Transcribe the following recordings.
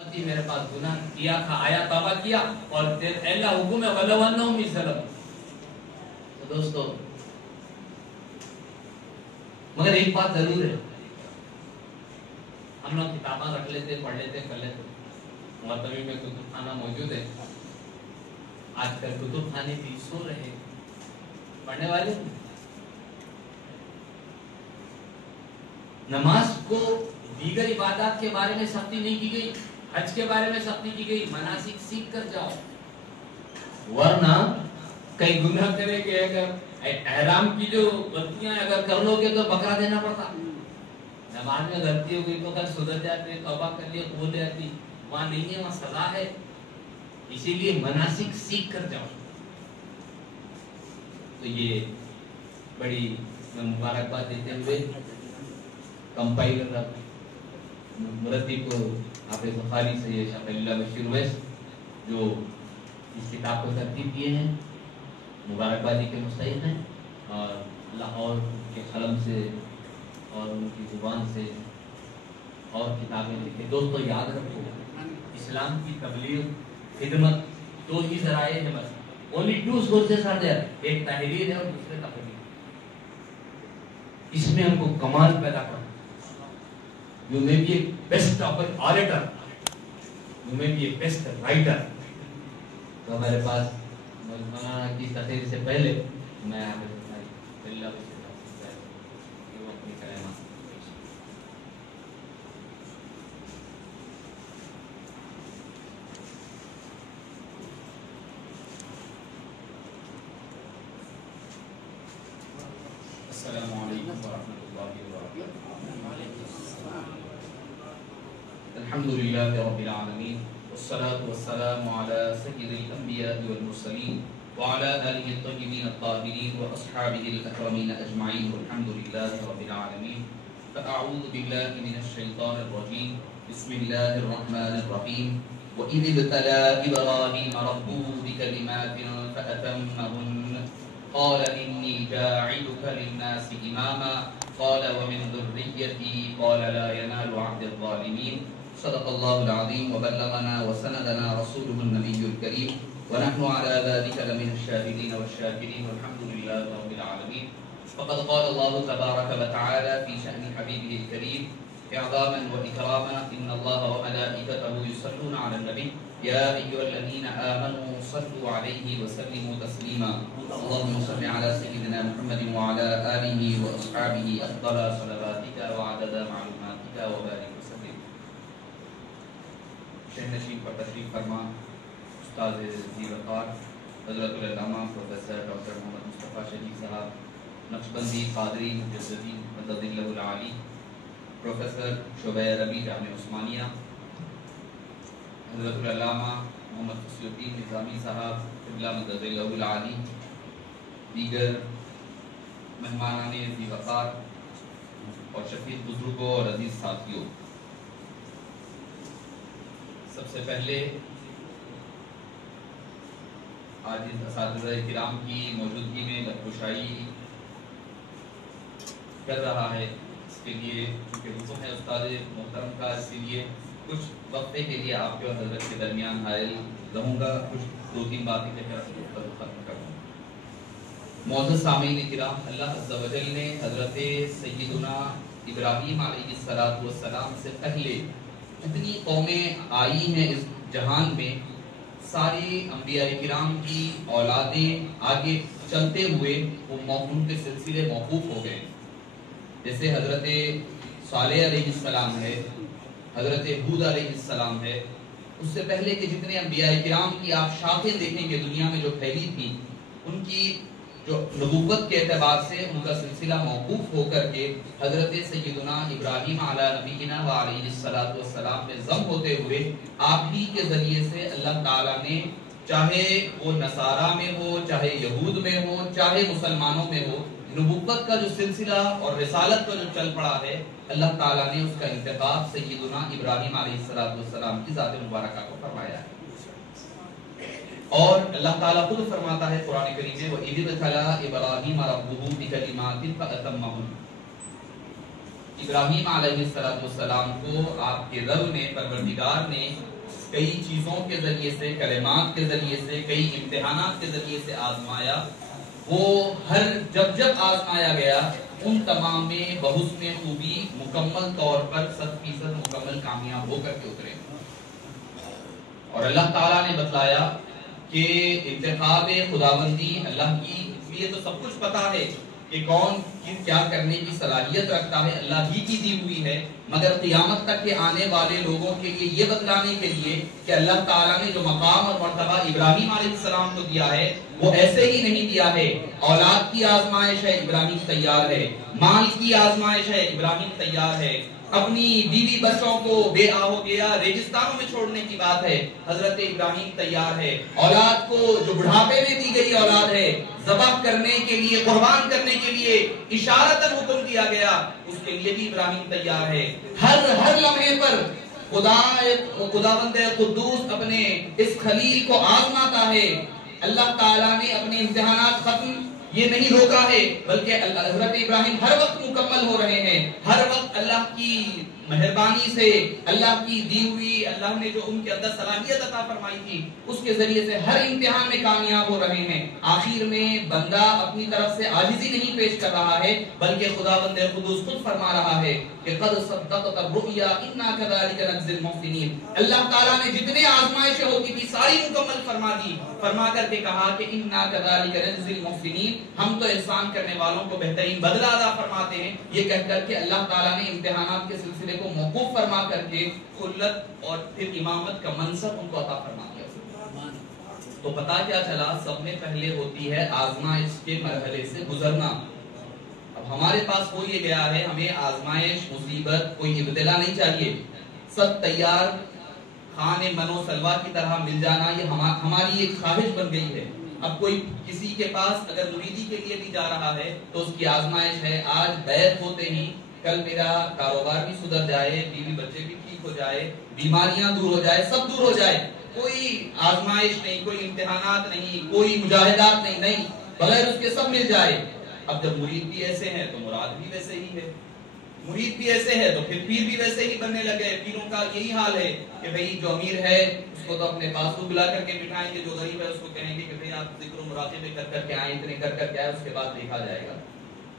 میرے پاس گناہ کیا تھا، آیا توبہ کیا اور اللہ حکم ہے وَلَوَنَّهُمْ بِظَلَمٍ. تو دوستو مگر ایک بات ضرور ہے، ہم لوگ کتاباں رکھ لیتے، پڑھ لیتے، کر لیتے. مرتبہ میں کتب خانہ موجود ہے. آج کل کتب خانے بھی سو رہے، پڑھنے والے. نماز کو دیگر عبادات کے بارے میں سختی نہیں کی گئی، حج کے بارے میں سختی کی گئی. مناسک سیکھ کر جاؤ، ورنہ کئی گناہ کرے کہ اگر احرام کی جو غلطیاں اگر کر لو گے تو بکرا دینا پڑتا. نماز میں غلطی ہو گئی تو اگر سدھر جاتے، توبہ کر لیے ہو جاتی. وہاں نہیں ہے، وہاں سزا ہے. اسی لیے مناسک سیکھ کر جاؤ. تو یہ بڑی مبارکباد دیتے ہوئے کمپائلر مرتب کو حافظ بخاری سے یہ شاہ اللہ بشیر اویس جو اس کتاب کو ترتیب دیے ہیں، مبارکبادی کے مستحق ہیں، اور لاہور کے قلم سے اور ان کی زبان سے اور کتابیں لکھے. دوستو یاد رکھو، اسلام کی تبلیغ خدمت دو ہی ذرائع ہیں بس. only two sources are there. ایک تحریر ہے اور دوسرے تقریر. اس میں ہم کو کمال پیدا کرنا. You may be a best orator, you may be a best writer. تو ہمارے پاس مولانا کی تقریر سے پہلے میں آپ اپنی کلمات السلام علیکم ورحمۃ اللہ وبرکاتہ. الحمد للہ رب العالمین والصلاة والسلام على سید الانبیاء والمرسلین وعلى آلہ الطیبین الطاہرین واصحابہ الاکرمین اجمعین والحمد للہ رب العالمین. فاعوذ باللہ من الشیطان الرجیم. بسم اللہ الرحمن الرحیم. وَإِذِ ابْتَلَىٰ إِبْرَاهِيمَ رَبُّهُ بِكَلِمَاتٍ فَأَتَمَّهُنَّ قال إني جاعلك للناس إماما قال ومن ذريتي قال لا ينال عهد الظالمين. صدق الله العظيم وبلغنا وسندنا رسوله النبي الكريم ونحن على ذلك لمن الشاهدين والشاكرين والحمد لله رب العالمين. فقد قال الله تبارك وتعالى في شأن حبيبه الكريم إعظاما وإكراما إن الله وملائكته يصلون على النبي يا أيها الذين آمنوا صلوا عليه وسلموا تسليما. اللهم صل على سيدنا محمد وعلى آله وأصحابه أفضل صلواتك وعدد معلوماتك وبارك وسلم. شہنشین پر تشریف فرما استاد ذی وقار حضرت العلامہ پروفیسر ڈاکٹر محمد مصطفیٰ شریف صاحب نقشبندی قادری مجددی مدد اللہ العالی، پروفیسر شعبہ عربی جامعہ عثمانیہ حضرت العلامہ محمد فصل الدین نظامی صاحب قبلہ مدد اللہ العالی، دیگر مہمانان ذی وقار اور شفیق بزرگوں اور عزیز ساتھیوں، سب سے پہلے آج اس اساتذہ کرام کی موجودگی میں لبگشائی کر رہا ہے. اس کے لیے کیونکہ حکم ہے استاد محترم کا، اس لیے کچھ وقفے کے لیے آپ کے اور حضرت کے درمیان حائل رہوں گا. کچھ دو تین باتیں کہہ کر ختم کروں گا. معزز سامعین کرام، اللہ عز و جل نے حضرت سیدنا ابراہیم علیہ السلام سے پہلے جتنی قومیں آئی ہیں اس جہان میں، ساری انبیاء کرام کی اولادیں آگے چلتے ہوئے وہ ان کے سلسلے موقوف ہو گئے. جیسے حضرت صالح علیہ السلام ہے، حضرت ہود علیہ السلام ہے. اس سے پہلے کہ جتنے انبیاء کرام کی آپ شاخیں دیکھیں گے دنیا میں جو پھیلی تھی، ان کی جو نبوت کے اعتبار سے ان کا سلسلہ موقوف ہو کر کے حضرت سیدنا ابراہیم علیہ نبینا و علیہ السلام میں ضم ہوتے ہوئے آپ ہی کے ذریعے سے اللہ تعالیٰ نے، چاہے وہ نصارہ میں ہو، چاہے یہود میں ہو، چاہے مسلمانوں میں ہو، نبوت کا جو سلسلہ اور رسالت کا جو چل پڑا ہے، اللہ تعالیٰ نے اس کا انتخاب سیدنا ابراہیم علیہ السلام کی ذات مبارکہ کو فرمایا ہے. اور اللہ تعالیٰ خود فرماتا ہے قرآن کریم میں وَإِذِ ابْتَلَىٰ إِبْرَاهِيمَ رَبُّهُ بِكَلِمَاتٍ فَأَتَمَّهُنَّ. ابراہیم علیہ السلام کو آپ کے رب نے، پروردگار نے کئی چیزوں کے ذریعے سے، کلمات کے ذریعے سے، کئی امتحانات کے ذریعے سے آزمایا. وہ جب آزمایا گیا ان تمام میں بحسن خوبی مکمل طور پر 100% مکمل کامیاب ہو کر کے اترے. اور اللہ تعالیٰ نے بتلایا کہ انتخاب خداوندی اللہ کی، اس لیے تو سب کچھ پتا ہے کہ کون کیا کرنے کی صلاحیت رکھتا ہے، اللہ ہی کی دی ہوئی ہے، مگر قیامت تک کے آنے والے لوگوں کے لیے یہ بتلانے کے لیے کہ اللہ تعالیٰ نے جو مقام اور مرتبہ ابراہیم علیہ السلام کو دیا ہے وہ ایسے ہی نہیں دیا ہے. اولاد کی آزمائش ہے، ابراہیم تیار ہے. مال کی آزمائش ہے، ابراہیم تیار ہے. اپنی بیوی بچوں کو بے آ ہو گیا ریگستانوں میں چھوڑنے کی بات ہے، حضرت ابراہیم تیار ہے. اولاد کو جو بڑھاپے میں دی گئی اولاد ہے، ذبح کرنے کے لیے، قربان کرنے کے لیے اشارتاً حکم دیا گیا، اس کے لیے بھی ابراہیم تیار ہے. ہر لمحے پر خداوند قدوس اپنے اس خلیل کو آزماتا ہے. اللہ تعالیٰ نے اپنے امتحانات ختم یہ نہیں روکا ہے، بلکہ حضرت ابراہیم ہر وقت مکمل ہو رہے ہیں. ہر وقت اللہ کی مہربانی سے، اللہ کی دی ہوئی، اللہ نے جو ان کے اندر صلاحیت عطا فرمائی تھی اس کے ذریعے سے ہر امتحان میں کامیاب ہو رہے ہیں. آخر میں بندہ اپنی طرف سے عاجزی نہیں پیش کر رہا ہے، بلکہ خداوند قدوس خود فرما رہا ہے کہ قد صدقت الرؤیا انا كذلك نجزي المحسنين. اللہ تعالیٰ نے جتنے آزمائشیں ہوتی تھی ساری مکمل فرما دی، فرما کر کے کہا کہ انا كذلك نجزي المحسنين، ہم تو احسان کرنے والوں کو بہترین بدلہ عطا فرماتے ہیں. یہ کہہ کر کے اللہ تعالیٰ نے امتحانات کے سلسلے کو موقوف فرما کر کے خلت اور پھر امامت کا منصب ان کو عطا فرما دیا. تو پتا کیا چلا، سب میں پہلے ہوتی ہے آزمائش کے مرحلے سے گزرنا. اب ہمارے پاس ہو یہ گیا ہے، ہمیں آزمائش، مصیبت، کوئی ابتلا نہیں چاہیے. سب تیار خان منو سلوا کی طرح مل جانا یہ ہماری ایک خواہش بن گئی ہے. اب کوئی کسی کے پاس اگر مریدی کے لیے بھی جا رہا ہے تو اس کی آزمائش ہے، آج بیعت ہوتے ہی کل میرا کاروبار بھی سدھر جائے، بیوی بچے بھی ٹھیک ہو جائے، بیماریاں دور ہو جائے، سب دور ہو جائے. کوئی آزمائش نہیں، کوئی امتحانات نہیں، کوئی مجاہدات نہیں، بغیر اس کے سب مل جائے. اب جب مرید بھی ایسے ہیں تو مراد بھی ویسے ہی ہے، مرید بھی ایسے ہے تو پھر پیر بھی ویسے ہی بننے لگے. پیروں کا یہی حال ہے کہ بھئی جو امیر ہے اس کو تو اپنے پاس تو بلا کر کے بٹھائیں گے، جو غریب ہے اس کو کہیں گے کہ بھئی آپ ذکر و مراقبے کر کے آئیں، اتنے کر کے آئے، اس کے بعد دیکھا جائے گا.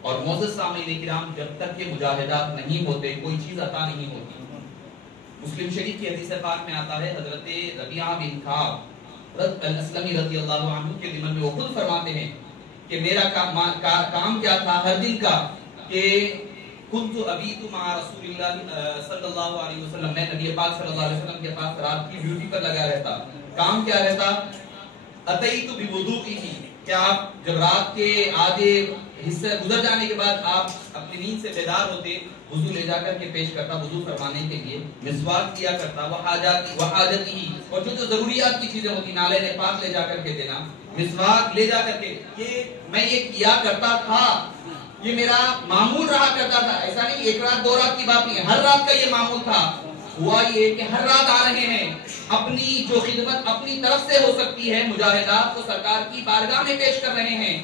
اور معزز سامعین کرام، جب تک یہ مجاہدات نہیں ہوتے کوئی چیز عطا نہیں ہوتی. مسلم شریف کی حدیث پاک میں آتا ہے، حضرت ربیعہ بن کعب الاسلمی رضی اللہ عنہ کے ضمن میں وہ خود فرماتے ہیں کہ میرا کام کیا تھا ہر دن کا، کہ کنت ابیت مع رسول اللہ صلی اللہ علیہ وسلم، میں نبی پاک صلی اللہ علیہ وسلم کے پاس رات کی ڈیوٹی پر لگا رہتا. کام کیا رہتا؟ اتیت بوضوئہ، کہ آپ جب رات کے آدھے حصے گزر جانے کے بعد آپ اپنی نیند سے بیدار ہوتے، وضو لے جا کر کے پیش کرتا وضو فرمانے کے لیے، مسواک کیا کرتا، وحاجتی، اور جو ضروریات کی چیزیں ہوتی، نالین پاک لے جا کر کے دینا، مسواک لے جا کر کے، یہ میں یہ کیا کرتا تھا، یہ میرا معمول رہا کرتا تھا. ایسا نہیں ایک رات دو رات کی بات نہیں، ہر رات کا یہ معمول تھا. ہوا یہ کہ ہر رات آ رہے ہیں، اپنی جو خدمت اپنی طرف سے ہو سکتی ہے مجاہدات کو سرکار کی بارگاہ میں پیش کر رہے ہیں.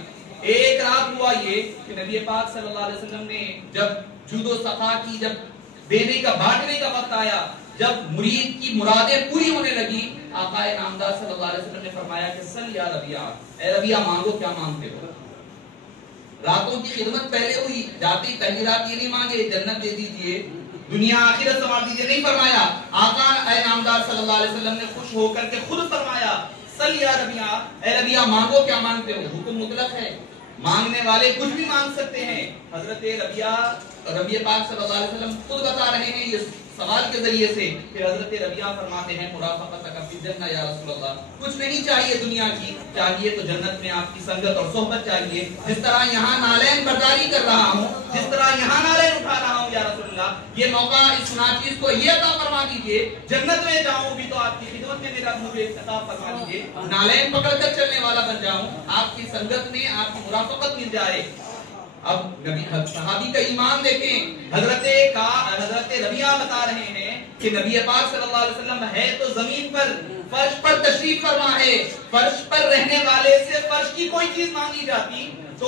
ایک رات ہوا یہ کہ نبی پاک صلی اللہ علیہ وسلم نے جب جود و صفا کی، جب دینے کا بانٹنے کا وقت آیا، جب مرید کی مرادیں پوری ہونے لگی، آقا نامدار صلی اللہ علیہ وسلم نے فرمایا کہ سل یا ربیعہ، اے ربیعہ مانگو، کیا مانگتے ہو؟ راتوں کی خدمت پہلے ہوئی، جاتی پہلی رات یہ نہیں مانگے جنت دے دیجئے، دنیا آخرت سنوار دیجئے، نہیں فرمایا. آقا اے نامدار صلی اللہ علیہ وسلم نے خوش ہو کر کے خود فرمایا سل یا ربیعہ، اے ربیعہ مانگو، کیا مانگتے ہو؟ حکم مطلق ہے، مانگنے والے کچھ بھی مانگ سکتے ہیں. حضرت ربیعہ پاک صلی اللہ علیہ وسلم خود بتا رہے ہیں یہ سوال کے ذریعے سے. پھر حضرت ربیعہ فرماتے ہیں مرافقتک فی الجنہ یا رسول اللہ، کچھ نہیں چاہیے دنیا کی، چاہیے تو جنت میں آپ کی سنگت اور صحبت چاہیے. جس طرح یہاں نالین برداری کر رہا ہوں، جس طرح یہاں نالین اٹھا رہا ہوں یا رسول اللہ، یہ موقع اس ناچیز کو یہ عطا فرما دیجئے، جنت میں جاؤں بھی تو آپ کی خدمت میں میرا مجھے عطا فرما دیجئے، نالین پکڑ کر چلنے والا بن جاؤں، آپ کی سنگت میں آپ کی مرافقت مل جائے. اب نبی صحابی کا ایمان دیکھیں، حضرت ربیعہ بتا رہے ہیں کہ نبی پاک صلی اللہ علیہ وسلم ہے تو زمین پر، فرش پر تشریف فرما ہے، فرش پر رہنے والے سے فرش کی کوئی چیز مانگی جاتی تو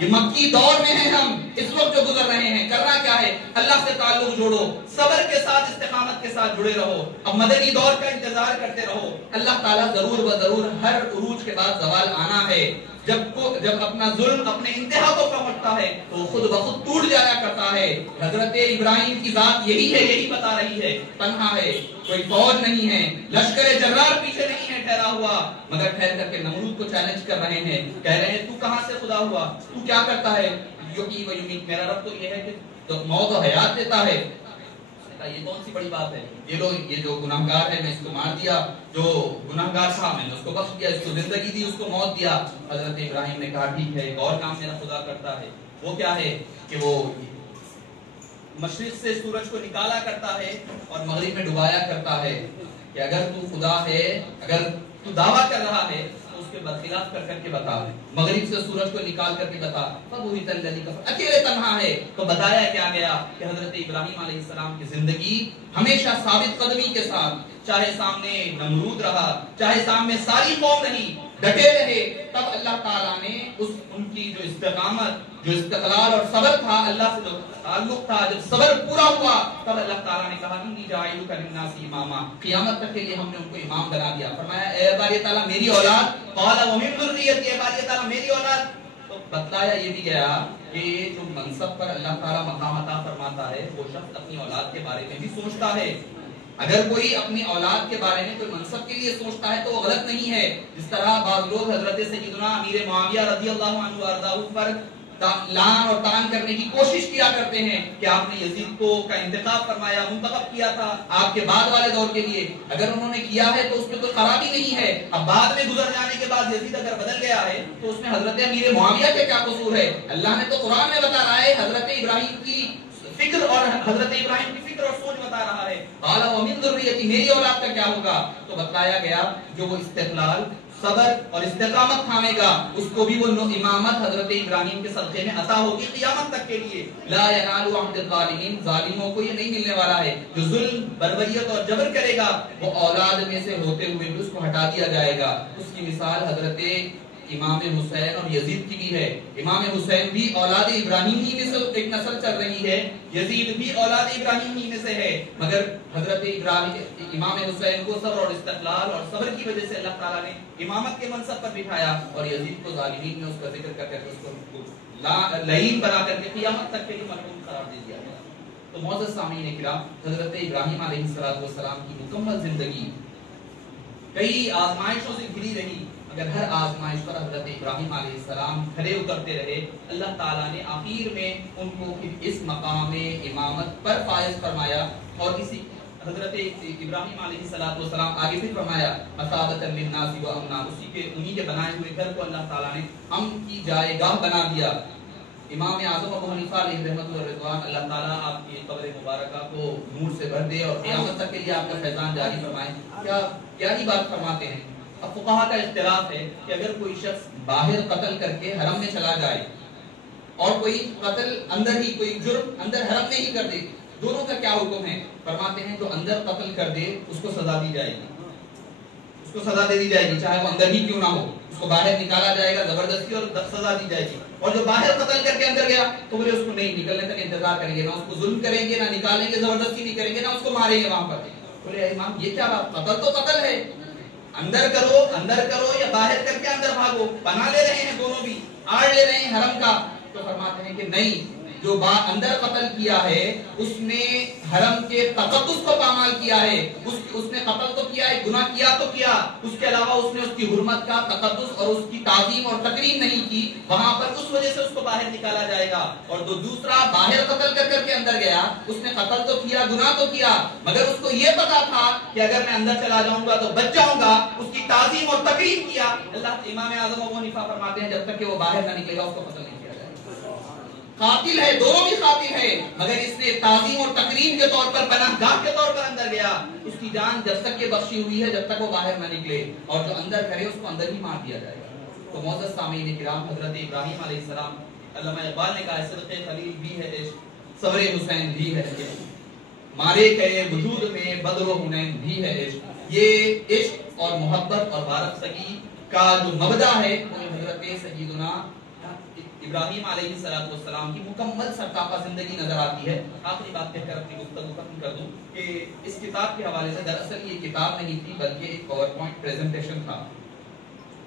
یہ مکی دور میں ہیں ہم، اس وقت جو گزر رہے ہیں، کرنا کیا ہے؟ اللہ سے تعلق جوڑو، صبر کے ساتھ استقامت کے ساتھ جڑے رہو، اب مدنی دور کا انتظار کرتے رہو۔ اللہ تعالیٰ ضرور و ضرور ہر عروج کے بعد زوال آنا ہے، جب اپنا ظلم اپنے انتہا کو پہنچتا ہے تو خود بخود ٹوٹ جایا کرتا ہے۔ حضرت ابراہیم کی ذات یہی ہے، یہی بتا رہی ہے، تنہا ہے، کوئی فوج نہیں ہے، لشکر جرار پیچھے نہیں ہے ٹھہرا ہوا، مگر ٹھہر کر کے نمرود کو چیلنج کر رہے ہیں، کہہ رہے ہیں تو کہاں سے خدا ہوا، تو کیا کرتا ہے؟ یحیی و یمیت، میرا رب تو یہ ہے کہ موت و حیات دیتا ہے۔ یہ کون سی بڑی بات ہے؟ یہ جو گناہگار ہے میں اس کو مار دیا، جو گناہگار تھا میں نے اس کو بخش دیا، اس کو زندگی دی، اس کو موت دیا۔ حضرت ابراہیم نے کہا ٹھیک ہے، ایک اور کام میرا خدا کرتا ہے، وہ کیا ہے کہ وہ مشرق سے سورج کو نکالا کرتا ہے اور مغرب میں ڈبایا کرتا ہے، کہ اگر تو خدا ہے، اگر تو دعویٰ کر رہا ہے تو اس کے برخلاف کر کے بتا، مغرب سے سورج کو نکال کر کے بتا، اکیلے تنہا ہے۔ تو بتایا کیا گیا کہ حضرت ابراہیم علیہ السلام کی زندگی ہمیشہ ثابت قدمی کے ساتھ، چاہے سامنے نمرود رہا، چاہے سامنے ساری قوم نہیں، ڈٹے رہے، تب اللہ تعالیٰ نے ان کی جو استقامت، جو استقلال اور صبر تھا، اللہ سے جو تعلق تھا، جب صبر پورا ہوا تب اللہ تعالیٰ نے کہا انی جاعلک للناس اماما، قیامت تک کے لیے ہم نے ان کو امام بنا دیا۔ فرمایا اے باری تعالیٰ میری اولاد، قال ومن ذریتی، اے باری تعالیٰ میری اولاد۔ تو بتلایا یہ بھی گیا کہ جو منصب پر اللہ تعالیٰ مقام عطا فرماتا ہے وہ شخص اپنی اولاد کے بارے میں بھی سوچتا ہے۔ اگر کوئی اپنی اولاد کے بارے میں کوئی منصب کے لیے سوچتا ہے تو وہ غلط نہیں ہے۔ جس طرح بعض لوگ حضرت سیدنا امیر معاویہ رضی اللہ عنہ وارضاہ پر لان اور تان کرنے کی کوشش کیا کرتے ہیں کہ آپ نے یزید کو کا انتخاب فرمایا، منتخب کیا تھا آپ کے بعد والے دور کے لیے، اگر انہوں نے کیا ہے تو اس میں کوئی خرابی نہیں ہے۔ اب بعد میں گزر جانے کے بعد یزید اگر بدل گیا ہے تو اس میں حضرت امیر معاویہ کے کیا قصور ہے؟ اللہ نے تو قرآن میں بتا رہا ہے، حضرت ابراہیم کی فکر اور حضرت ابراہیم کی فکر اور سوچ بتا رہا ہے، قال ومن ذریتی، میری اولاد کا کیا ہوگا؟ تو بتایا گیا جو وہ استقلال، صبر اور استقامت تھامے گا اس کو بھی وہ امامت حضرت ابراہیم کے صدقے میں عطا ہوگی قیامت تک کے لیے۔ لا ینال عہد الظالمین، ظالموں کو یہ نہیں ملنے والا ہے، جو ظلم، بربریت اور جبر کرے گا وہ اولاد میں سے ہوتے ہوئے بھی اس کو ہٹا دیا جائے گا۔ اس کی مثال حضرت امام حسین اور یزید کی بھی ہے۔ امام حسین بھی اولاد ابراہیم ہی میں سے ایک نسل چل رہی ہے، یزید بھی اولاد ابراہیم ہی میں سے ہے، مگر حضرت امام حسین کو صبر اور استقلال اور صبر کی وجہ سے اللہ تعالیٰ نے امامت کے منصب پر بٹھایا، اور یزید کو ظالمین نے اس کا ذکر کر کے اس کو لعین بنا کر کے قیامت تک کے لیے مرحوم قرار دے دیا گیا۔ تو معزز سامعین کرام، حضرت ابراہیم علیہ السلام کی مکمل زندگی کئی آزمائشوں سے گھری رہی، اگر ہر آزمائش پر حضرت ابراہیم علیہ السلام کھڑے اترتے رہے، اللہ تعالیٰ نے آخر میں ان کو اس مقام امامت پر فائز فرمایا، اور اسی حضرت ابراہیم علیہ السلام آگے پھر فرمایا مثابۃ للناس و امنا، انہی کے بنائے ہوئے گھر کو اللہ تعالیٰ نے امن کی جائے گاہ بنا دیا۔ امام اعظم ابو حنیفہ علیہ رحمۃ اللہ رضوان، اللہ تعالیٰ آپ کی قبر مبارکہ کو نور سے بھر دے اور قیامت تک کے لیے آپ کا فیضان جاری فرمائے۔ کیا ہی بات فرماتے ہیں۔ اب فقہا کا اختلاف ہے کہ اگر کوئی شخص باہر قتل کر کے حرم میں چلا جائے اور کوئی قتل اندر ہی، کوئی جرم اندر حرم میں ہی کر دے، دونوں کا کیا حکم ہے؟ فرماتے ہیں جو اندر قتل کر دے اس کو سزا دی جائے گی، اس کو سزا دے دی جائے گی، چاہے وہ اندر ہی کیوں نہ ہو، اس کو باہر نکالا جائے گا زبردستی اور سزا دی جائے گی۔ اور جو باہر قتل کر کے اندر گیا تو بولے اس کو نہیں، نکلنے تک انتظار کریں گے، نہ اس کو ظلم کریں گے، نہ نکالیں گے، زبردستی نہیں کریں گے، نہ اس کو ماریں گے وہاں پر۔ بولے امام یہ کیا بات، قتل تو قتل ہے، اندر کرو یا باہر کر کے اندر بھاگو، بنا لے رہے ہیں دونوں بھی، آڑ لے رہے ہیں حرم کا۔ تو فرماتے ہیں کہ نہیں، جو اندر قتل کیا ہے اس نے حرم کے تقدس کو پامال کیا ہے، اس نے قتل تو کیا ہے، گناہ کیا تو کیا، اس کے علاوہ اس نے اس کی حرمت کا تقدس اور اس کی تعظیم اور تکریم نہیں کی، وہاں پر اس وجہ سے اس کو باہر نکالا جائے گا۔ اور جو دوسرا باہر قتل کر کے اندر گیا، اس نے قتل تو کیا، گناہ تو کیا، مگر اس کو یہ پتا تھا کہ اگر میں اندر چلا جاؤں گا تو بچ جاؤں گا، اس کی تعظیم اور تکریم کیا۔ اللہ امام اعظم ابو حنیفہ فرماتے ہیں جب تک کہ وہ باہر نہ نکلے گا اس کو قتل نہیں کیا جائے گا۔ قاتل ہے، دونوں بھی قاتل ہے، مگر اس نے تعظیم اور تکریم کے طور پر، پناہ گاہ کے طور پر اندر گیا، اس کی جان جب تک کہ بخشی ہوئی ہے جب تک وہ باہر نہ نکلے، اور جو اندر کرے اس کو اندر ہی مار دیا جائے گا۔ تو معزز سامعین کرام، حضرت ابراہیم علیہ السلام، علامہ اقبال نے کہا صدق خلیل بھی ہے عشق، صبر حسین بھی ہے عشق، مارے گئے وجود میں بدر و حنین بھی ہے عشق۔ یہ عشق اور محبت اور وارثگی کا جو مبدا ہے وہ حضرت سیدنا ابراہیم علیہ السلام کی مکمل سرتاپا زندگی نظر آتی ہے. آخری بات کہہ کر اپنی گفتگو ختم کر دوں کہ اس کتاب کے حوالے سے دراصل یہ کتاب نہیں تھی بلکہ ایک پاور پوائنٹ پریزنٹیشن تھا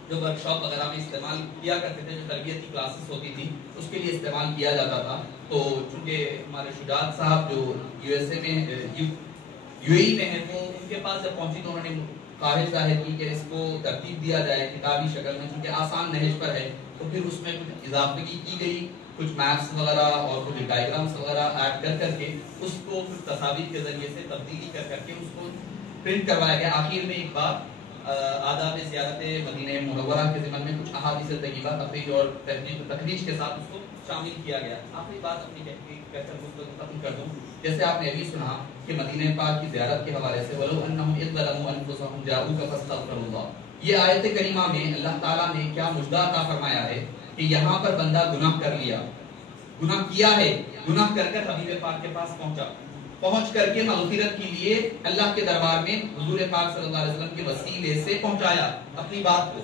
جو ورک شاپ وغیرہ میں استعمال کیا کرتے تھے, جو تربیتی کلاسز ہوتی تھی اس کے لیے استعمال کیا جاتا تھا. تو چونکہ ہمارے شجاعت صاحب جو یو ایس اے میں یو اے ای میں ہیں, تو ان کے پاس جب پہنچی تو انہوں نے خواہش ظاہر کی کہ اس کو ترتیب دیا جائے کتابی شکل میں, چونکہ آسان نہج پر ہے. تو پھر اس میں کچھ اضافگی کی گئی, کچھ میپس وغیرہ اور کچھ ڈائیگرامس وغیرہ ایڈ کر کر کے اس کو کچھ تصاویر کے ذریعے سے تبدیلی کر کر کے اس کو پرنٹ کروایا گیا. آخر میں ایک بار آداب زیارت مدینہ منورہ کے ضمن میں کچھ احادیث طیبہ تفریح اور تخریج کے ساتھ اس کو شامل کیا گیا. آخری بات اپنی کہہ کر گفتگو ختم کر دوں. جیسے آپ نے ابھی سنا کہ مدینہ پاک کی زیارت کے حوالے سے وَلَوْ أَنَّهُمْ إِذْ ظَلَمُوا أَنفُسَهُمْ جَاءُوكَ فَاسْتَغْفَرُوا اللَّهَ, یہ آیت کریمہ میں اللہ تعالیٰ نے کیا مجدہ عطا فرمایا ہے کہ یہاں پر بندہ گناہ کر لیا, گناہ کیا ہے, گناہ کر کر حبیب پاک کے پاس پہنچ کر کے مغفرت کے لیے اللہ کے دربار میں حضور پاک صلی اللہ علیہ وسلم کے وسیلے سے پہنچایا اپنی بات کو,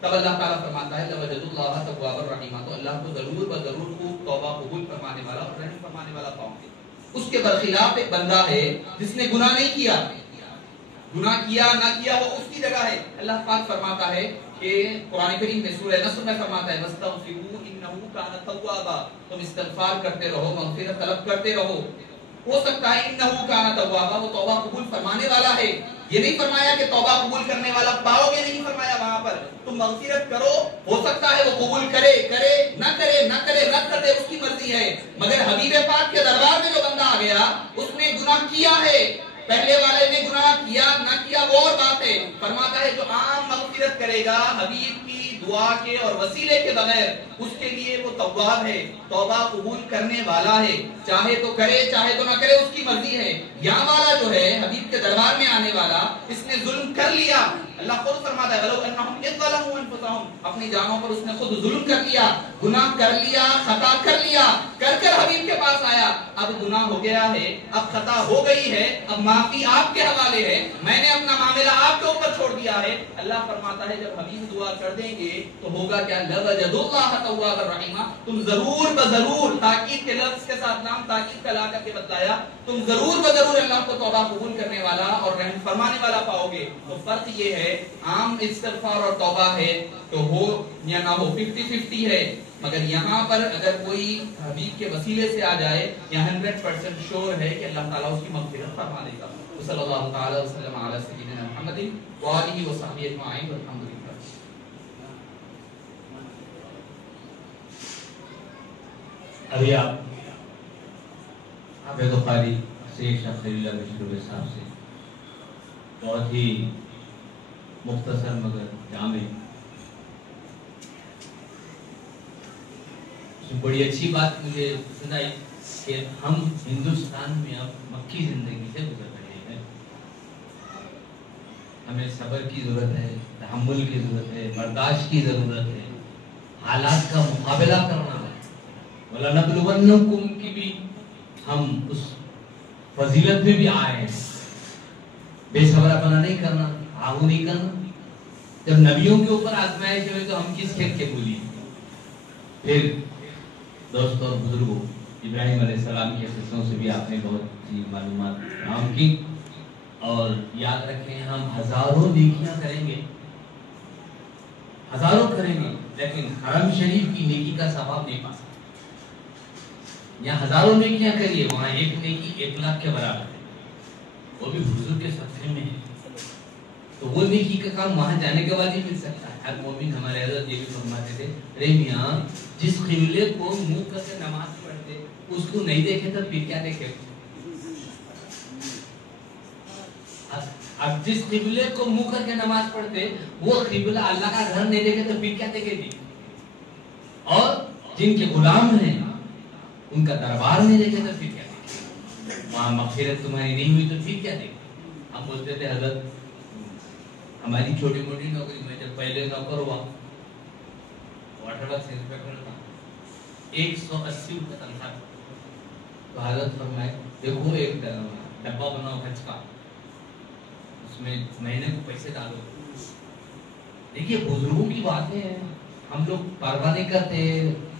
تب اللہ تعالیٰ فرماتا ہے لَوَجَدُوا اللَّهَ تَوَّابًا رَحِيمًا, تو اللہ کو ضرور بضرور خوب توبہ قبول فرمانے والا اور رحم فرمانے والا پاؤں گے. اس کے برخلاف ایک بندہ ہے جس نے گناہ نہیں کیا, گناہ کیا نہ کیا وہ اس کی جگہ ہے. اللہ پاک فرماتا ہے کہ قرآن کریم میں سورہ نصر میں فرماتا ہے وَاسْتَغْفِرُوا إِنَّهُ كَانَ تَوَّابًا, تم استغفار کرتے رہو, مغفرت طلب کرتے رہو. ہو سکتا ہے انہو کانا توابا, وہ توبہ قبول فرمانے والا ہے. یہ نہیں فرمایا کہ توبہ قبول کرنے والا پاؤ گے, نہیں فرمایا وہاں پر تم مغفرت کرو, ہو سکتا ہے وہ قبول کرے نہ کرے رد کر دے, اس کی مرضی ہے. مگر حبیب پاک کے دربار میں جو بندہ آ گیا اس نے گناہ کیا ہے, پہلے والے نے گناہ کیا نہ کیا وہ اور بات ہے. فرماتا ہے جو عام مغفرت کرے گا حبیب کی دعا کے اور وسیلے کے بغیر, اس کے لیے وہ تواب ہے, توبہ قبول کرنے والا ہے. چاہے تو کرے چاہے تو نہ کرے, اس کی مرضی ہے. یہاں والا جو ہے حبیب کے دربار میں آنے والا, اس نے ظلم کر لیا. اللہ خود فرماتا ہے وَلَوْ أَنَّهُمْ إِذْ ظَلَمُوا أَنفُسَهُمْ, اپنی جانوں پر اس نے خود ظلم کر لیا, گناہ کر لیا, خطا کر لیا, کر حبیب کے پاس آیا. اب گناہ ہو گیا ہے, اب خطا ہو گئی ہے, اب معافی آپ کے حوالے ہے, میں نے اپنا معاملہ آپ کے اوپر چھوڑ دیا ہے. اللہ فرماتا ہے جب حبیب دعا کر دیں گے تو ہوگا کیا, لَوَجَدُوا اللَّهَ تَوَّابًا رَحِيمًا, تم ضرور تاکید کے لفظ کے ساتھ نام تاکید کا لا کر کے بتلایا, تم ضرور اللہ کو توبہ قبول کرنے والا اور رحم فرمانے والا پاؤ گے. تو فرق یہ ہے, عام استغفار اور توبہ ہے تو ہو یا نہ ہو 50-50 ہے. مگر یہاں پر اگر کوئی حبیب کے وسیلے سے آ جائے, یا 100% شور ہے کہ اللہ تعالیٰ اس کی مغفرت فرما دے گا. صلی اللہ تعالی وسلم علی سیدنا محمد وآلہ وصحبہ اجمعین والحمد للہ. ابھی آپ حافظ قاری شیخ شاہ خلیل اللہ بشیر صاحب سے بہت ہی مختصر مگر جامع بڑی اچھی بات مجھے سنائی کہ ہم ہندوستان میں اب مکی زندگی سے گزر رہے ہیں. ہمیں صبر کی ضرورت ہے, تحمل کی ضرورت ہے, برداشت کی ضرورت ہے, حالات کا مقابلہ کرنا ہے. وَلَنَبْلُوَنَّكُمْ کی بھی ہم اس فضیلت میں بھی آئے ہیں. بے صبر اپنا نہیں کرنا, آگو نہیں کرنا. جب نبیوں کے اوپر آزمائش ہوئے تو ہم کس کھیت کے بولی. پھر دوستوں اور بزرگوں, ابراہیم علیہ السلام کی قصوں سے بھی آپ نے بہت سی معلومات فراہم کی. اور یاد رکھیں ہم ہزاروں نیکیاں کریں گے, ہزاروں کریں گے, لیکن حرم شریف کی نیکی کا ثواب نہیں پا سکتے. یہاں ہزاروں نیکیاں کریے, وہاں ایک نیکی 1,00,000 کے برابر ہے, وہ بھی حضور کے صدقے میں ہے. تو وہ نیکی کا کام وہاں جانے کے بعد ہی مل سکتا ہے. ہر مومن, ہمارے حضرت یہ بھی فرماتے تھے, رے میاں جس قبلے کو منہ کر کے نماز پڑھتے اس کو نہیں دیکھے تو پھر کیا دیکھے. اب جس قبلے کو منہ کر کے نماز پڑھتے وہ قبلہ اللہ کا گھر نہیں دیکھے تو پھر کیا دیکھے جی. اور جن کے غلام ہیں ان کا دربار نہیں دیکھے تو پھر کیا دیکھے. وہاں مغفرت تمہاری نہیں ہوئی تو پھر کیا دیکھے. ہم بولتے تھے حضرت ہماری چھوٹی موٹی نوکری میں جب پہلے نوکر ہوا واٹر ورکس انسپیکٹر تھا, 180 روپے تنخواہ. تو حضرت فرمائے دیکھو ایک ڈبہ بناؤ خرچ کا, اس میں مہینے کو پیسے ڈالو. دیکھیے بزرگوں کی باتیں ہیں, ہم لوگ پرواہ نہیں کرتے,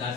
10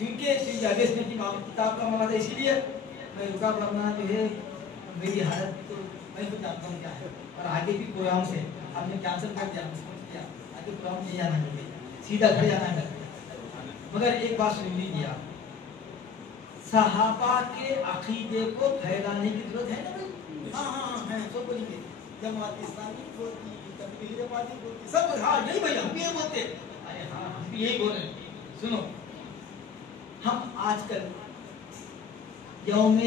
چونکہ حدیث میں کتاب کا مواد ہے، اسی لیے میں رکا ورنہ جو ہے میری حالت تو میں تو جانتا ہوں کیا ہے، اور آگے بھی پروگرام سے ہم نے کینسل کر دیا، کیا آگے پروگرام نہیں جانا ہے، سیدھا گھر جانا ہے۔ مگر ایک بات سن لیجیے آپ، صحابہ کے عقیدے کو پھیلانے کی ضرورت ہے نا بھائی؟ ہاں ہے، سب بولیں گے جماعت اسلامی ہوتی، تبلیغ جماعتی ہوتی، سب ہاں یہی بھائی، ہم بھی یہ بولتے ہیں، ارے ہاں ہم بھی یہی بول رہے ہیں۔ سنو، ہم آج کل یوم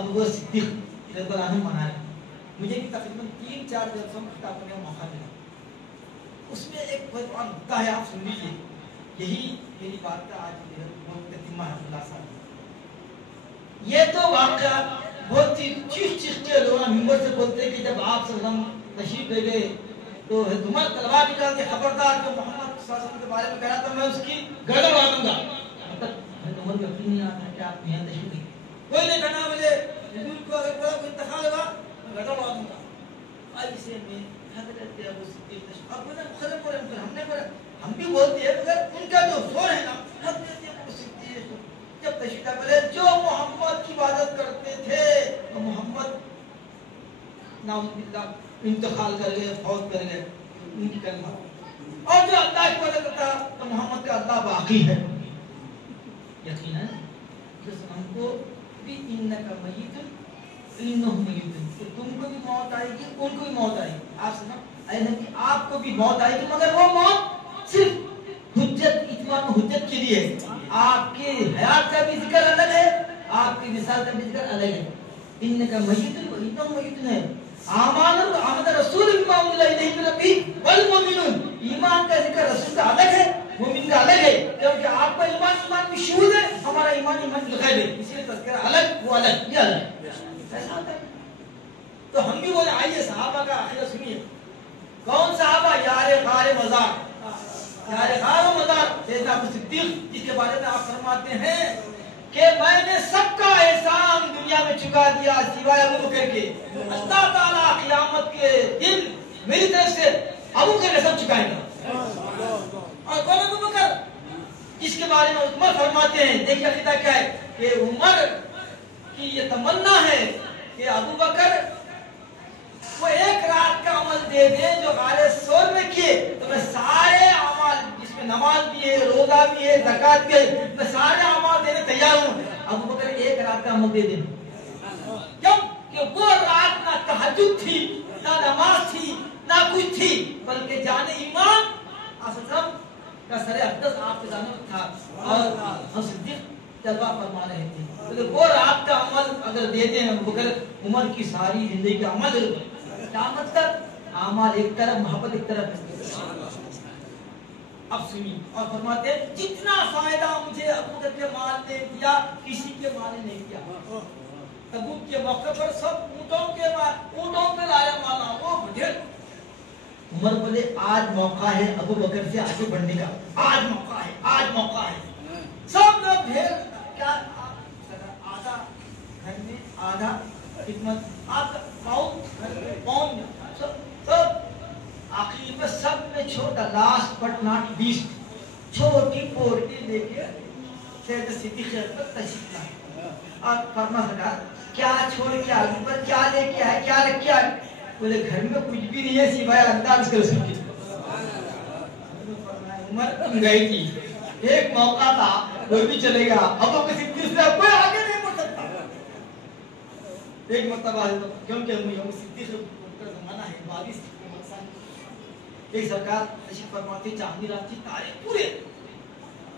ابو صدیق رضی اللہ عنہ منا رہے ہیں، مجھے بھی تقریباً 3-4 جلسوں میں خطاب کرنے کا موقع ملا، اس میں ایک بہت بڑا نکتہ ہے، آپ سن لیجیے، یہی میری بات کا آج تتمہ ہے خلاصہ۔ یہ تو واقعہ بہت ہی چیخ کے لوگ ممبر سے بولتے ہیں کہ جب آپ صلی اللہ علیہ وسلم تشریف لے گئے تو عمر تلوار نکال کے خبردار جو محمد صلی اللہ علیہ وسلم کے بارے میں کہا تو میں اس کی گردن اڑا دوں گا۔ مطلب عمر کو یقین نہیں آتا کہ آپ یہاں تشریف لے گئے، کوئی نہیں کہنا مجھے حضور کو اگر کوئی انتقال ہوگا میں گردن اڑا دوں گا۔ ایسے میں حضرت ابو صدیق تشریف اب بولے مخالف بولے ہم نے بولے ہم بھی بولتے ہیں، مگر ان کا جو زور ہے نا حضرت ابو صدیق جب تشریف لے جو محمد کی عبادت کرتے تھے تو محمد نعوذ باللہ انتقال کر گئے، فوت کر گئے، ان کی کلمہ، اور جو اللہ کی عبادت کرتا تو محمد کا اللہ باقی ہے۔ یقیناً ہم کو بھی انک میت انہم میتون، تم کو بھی موت آئے گی، ان کو بھی موت آئے گی۔ آپ سنا اے نبی آپ کو بھی موت آئے گی، مگر وہ موت صرف حجت اتمام حجت کے لیے ہے، آپ کے حیات کا بھی ذکر الگ ہے، آپ کی مثال کا بھی ذکر الگ ہے۔ انک میت انہم میتون ہے، آمن آمن رسول بما انزل الیہ من ربہ والمؤمنون، ایمان کا ذکر رسول کا الگ ہے، مومن کا الگ ہے، کیونکہ آپ کا ایمان میں شہود ہے، ہمارا ایمان بالغیب ہے، اس لیے تذکرہ الگ وہ الگ یہ الگ ایسا ہوتا ہے۔ تو ہم بھی بولے آئیے صحابہ کا عقیدہ سنیے، کون صحابہ؟ یار غار مزار، یار غار و مزار سیدنا ابو صدیق، جس کے بارے میں آپ فرماتے ہیں کہ میں نے سب کا احسان دنیا میں چکا دیا سوائے ابو بکر کے، اللہ تعالیٰ قیامت کے دن میری طرف سے ابو بکر کا سب چکائے گا۔ اور کون ابو بکر؟ جس کے بارے میں عمر فرماتے ہیں، دیکھیے عقیدہ کیا ہے کہ عمر کی یہ تمنا ہے کہ ابو بکر وہ ایک رات کا عمل دے دیں جو غار ثور میں کیے تو میں سارے اعمال جس میں نماز بھی ہے، روزہ بھی ہے، زکات بھی ہے، میں سارے اعمال دینے تیار ہوں، ابو بکر ایک رات کا عمل دے دیں۔ کیوں کہ وہ رات نہ تہجد تھی، نہ نماز تھی، نہ کچھ تھی، بلکہ جان ایمان اصل کا سر اقدس آپ کے جانے میں تھا، اور ہم صدیق جلوہ فرما رہے تھے۔ وہ رات کا عمل اگر دے دیں ابو بکر، عمر کی ساری زندگی کا عمل کیا مطلب؟ اعمال ایک طرف، محبت ایک طرف۔ اب سنیے، اور فرماتے ہیں جتنا فائدہ مجھے ابو بکر کے مال نے دیا کسی کے مال نے نہیں دیا۔ تبوک کے موقع پر سب اونٹوں پہ لایا مالا، وہ ڈھیر۔ عمر بولے آج موقع ہے ابو بکر سے آگے بڑھنے کا، آج موقع ہے، آج موقع ہے۔ سب لوگ ڈھیر کیا آدھا گھر میں، آدھا خدمت، آدھا پاؤں سب آخر میں سب میں چھوٹا، لاسٹ بٹ ناٹ لیسٹ، چھوٹی پورٹی لے کے سید صدیق پر تشریف لائے اور فرما سکا کیا چھوڑ کے آگے پر کیا لے کے آئے، کیا رکھ کے آئے؟ بولے گھر میں کچھ بھی نہیں ہے سوائے اللہ اس کے رسول کے۔ عمر گئی تھی، ایک موقع تھا وہ بھی چلے گا، اب وہ کسی تیسرا کوئی آگے نہیں بڑھ سکتا۔ ایک مرتبہ کیونکہ ہم صدیق کا زمانہ ہے، 22 ایک سرکار تشریف فرماتے چاندنی رات کی تارے پورے،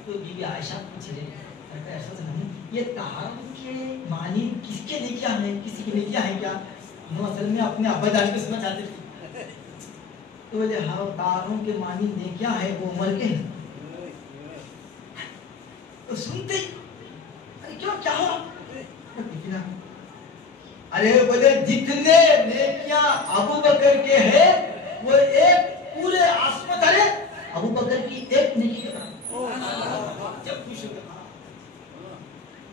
تو بی بی عائشہ پوچھ رہے ہیں ایسا نہیں یہ تہارت کے معنی کس کے نیکیاں ہیں، کسی کی نیکیاں ہیں کیا؟ ہم اصل میں اپنے ابا جان کو سننا چاہتے تھے، تو بولے ہاں تہاروں کے معنی نیکیاں ہیں، وہ عمر کے ہیں۔ تو سنتے کیوں کیا ہوا؟ ارے بولے جتنے نیکیاں ابو بکر کے ہیں وہ ایک پورے آسمان، ارے ابو بکر کی ایک نیکی کا جب خوش ہو گیا۔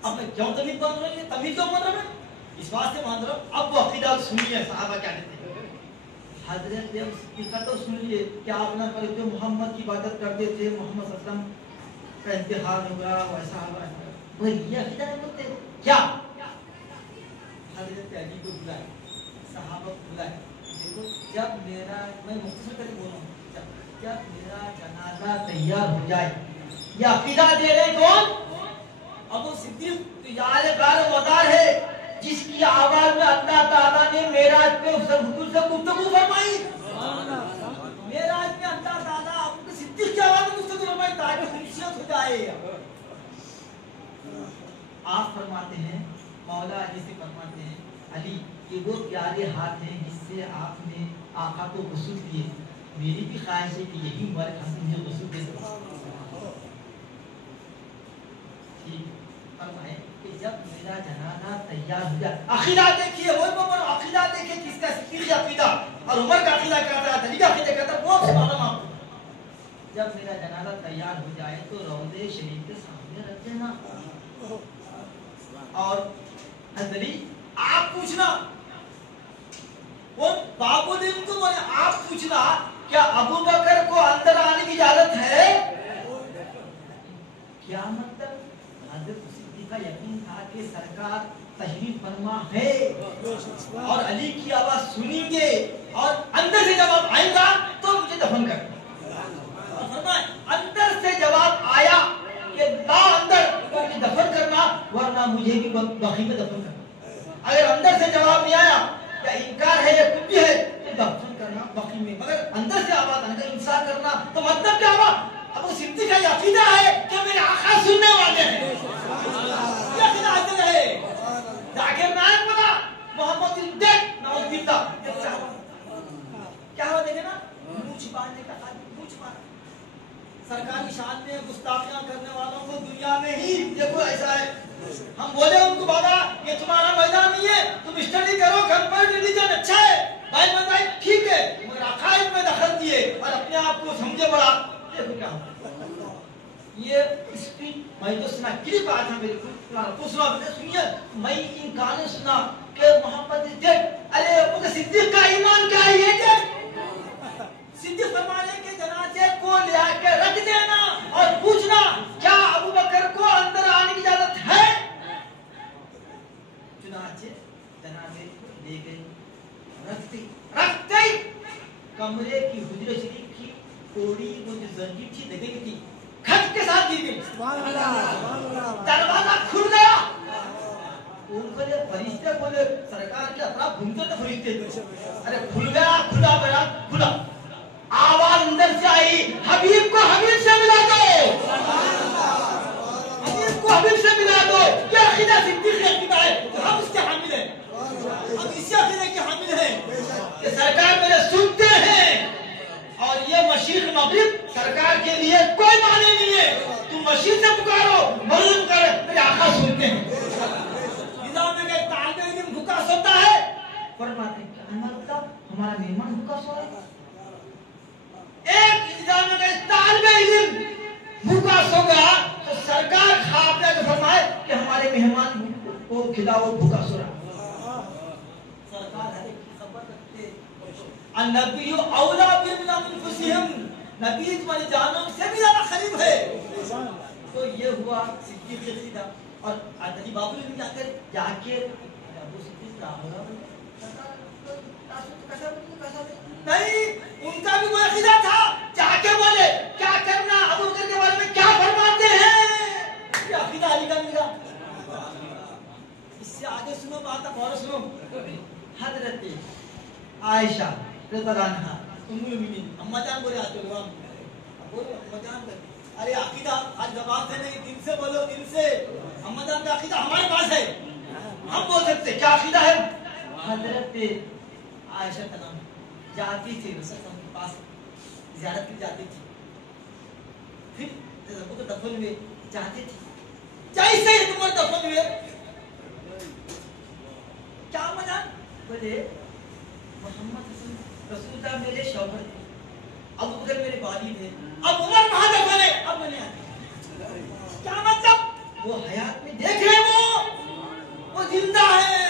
اب میں کیوں تمہیں مان رہا ہوں؟ تمہیں کیوں مان رہا ہوں؟ اس بات سے مان رہا ہوں۔ اب وہ عقیدہ سنیے صحابہ کیا کہتے ہیں۔ حضرت صدیقہ تو سن لیے کہ آپ نے جو محمد کی عبادت کرتے تھے، محمد صلی اللہ علیہ وسلم کا انتخاب ہوگا ویسا ہوگا. وہ یہ عقیدہ نہیں کرتے کیا؟ حضرت علی کو بلائے, صحابہ کو بلائے. دیکھو جب میرا, میں مختصر کر کے بول رہا ہوں, جب میرا جنازہ تیار ہو جائے, یہ عقیدہ دے رہے کون؟ ابو صدیق یار کار وزار ہے, جس کی آواز میں اللہ تعالیٰ نے معراج پہ حضور سے گفتگو فرمائی. معراج میں اللہ تعالیٰ ابو صدیق کی آواز میں گفتگو فرمائی تاکہ خصوصیت ہو جائے. آپ فرماتے ہیں, مولا علی سے فرماتے ہیں, علی یہ وہ پیارے ہاتھ ہیں جس سے آپ نے آقا کو غسل دیے, میری بھی خواہش ہے کہ یہی مبارک ہاتھ مجھے غسل دے دو. ٹھیک فرمائے کہ جب میرا جنازہ تیار ہو جائے, عقیدہ دیکھیے, وہ عقیدہ دیکھیے کس کا, صدیق عقیدہ اور عمر کا عقیدہ کہتا ہے, علی کا عقیدہ کہتا ہے, وہ معلوم آپ کو. جب میرا جنازہ تیار ہو جائے تو روضے شریف کے سامنے رکھ دینا, اور حضری آپ پوچھنا, وہ بابو دین کو بولے آپ پوچھنا کیا ابو بکر کو اندر آنے کی اجازت ہے؟ کیا مطلب؟ حضرت صدیق کا یقین تھا کہ سرکار تشریف فرما ہے اور علی کی آواز سنیں گے, اور اندر سے جواب آئے گا تو مجھے دفن کر. اندر سے جواب آیا کہ لا اندر مجھے دفن کرنا, ورنہ مجھے بھی بقی میں دفن کرنا. اگر اندر سے جواب نہیں آیا یا انکار ہے یا کچھ بھی ہے تو دفن کرنا بقی میں, مگر اندر سے آواز آنے کا انصاف کرنا. تو مطلب کیا ہوا؟ ابو صدیق کا عقیدہ ہے کہ میرے آقا سننے والے ہیں, یہ عقیدہ حاصل ہے. ذاکر نائک بنا محمد الدیک نعوذ باللہ, کیا ہوا دیکھیں نا, منہ چھپانے کا خالی منہ چھپانا. سرکاری شان میں گستاخیاں کرنے والوں کو دنیا میں ہی دیکھو ایسا ہے. ہم بولے ان کو بابا یہ تمہارا میدان نہیں ہے, تم اسٹڈی کرو, گھر پر ریلیجن اچھا ہے, بھائی مذاہب ٹھیک ہے, مگر عقائد میں دخل دیے اور اپنے آپ کو سمجھے بڑا. دیکھو کیا ہوتا یہ اسپیچ میں تو سنا, کلپ آیا تھا میرے کو, دوسرا سنیے, میں ان گانے سنا کہ محمد ڈیڈ, ارے ابو صدیق کا ایمان کیا ہے یہ ڈیڈ؟ صدیق فرمانے کے جنازے کو لے آ کے رکھ دینا اور پوچھنا کیا ابو بکر کو اندر آنے کی اجازت ہے؟ چنانچہ جنازے لے گئے, رکھتے کمرے کی حجرہ شریف کی کوڑی وہ جو زنجیر تھی لگے گئی تھی, کھٹ کے ساتھ گر گئی. دروازہ کھل گیا. ان کو یہ فرشتے بولے سرکار کے اطراف گھومتے تھے فرشتے, ارے کھل گیا, کھلا گیا, کھلا. آواز اندر سے آئی, حبیب کو حبیب سے ملا دو, حبیب کو حبیب سے ملا دو. یہ عقیدہ صدیق کا عقیدہ ہے, ہم اس کے حامل ہیں, ہم اسی عقیدے کے حامل ہیں کہ سرکار میرے سنتے ہیں, اور یہ مشرق مغرب سرکار کے لیے کوئی معنی نہیں ہے. تم مشرق سے پکارو, مغرب پکارو, میرے آقا سنتے ہیں. نظام میں کہ طالب علم بھوکا سوتا ہے, فرماتے ہیں کیا مطلب ہمارا مہمان بھوکا سو رہا ہے؟ ایک نظام میں کہ طالب علم بھوکا سو گیا تو سرکار خواب میں فرمائے کہ ہمارے مہمان کو کھلاؤ, بھوکا سو رہا. سرکار ہر ایک کی خبر رکھتے. النبی اولا من انفسہم, نبی تمہاری جانوں سے بھی زیادہ قریب ہے. تو یہ ہوا صدیق عقیدہ. اور علی بابو نے جا کے ابو صدیق نہیں, ان کا بھی وہ عقیدہ تھا, جا کے بولے کیا کرنا, ابو بکر کے بارے میں کیا فرماتے ہیں, یہ عقیدہ علی کا ملا. اس سے آگے سنو بات, اور سنو. حضرت عائشہ رضی اللہ عنہا ام المؤمنین, اما جان بولے آتے لوگ, بولو اما جان کرتے, ارے عقیدہ آج زبان سے نہیں, دل سے بولو, دل سے. اما جان کا عقیدہ ہمارے پاس ہے, ہم بول سکتے کیا عقیدہ ہے. حضرت عائشہ کا نام جاتی تھی رسول اللہ کے پاس زیارت کی جاتی تھی, پھر جب ابو کو دفن ہوئے جاتی تھی, جیسے ہی تمہارے دفن ہوئے کیا مجان بولے محمد رسول اللہ میرے شوہر تھے, ابو بکر میرے والد ہیں, اب عمر کہاں دفن ہے, اب میں نے کیا مطلب وہ حیات میں دیکھ رہے, وہ زندہ ہے.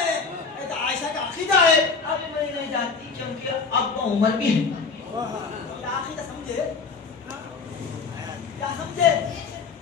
عائشہ کا عقیدہ ہے, اب میں نہیں جاتی کیونکہ اب وہ عمر بھی ہے. کیا عقیدہ سمجھے, کیا سمجھے؟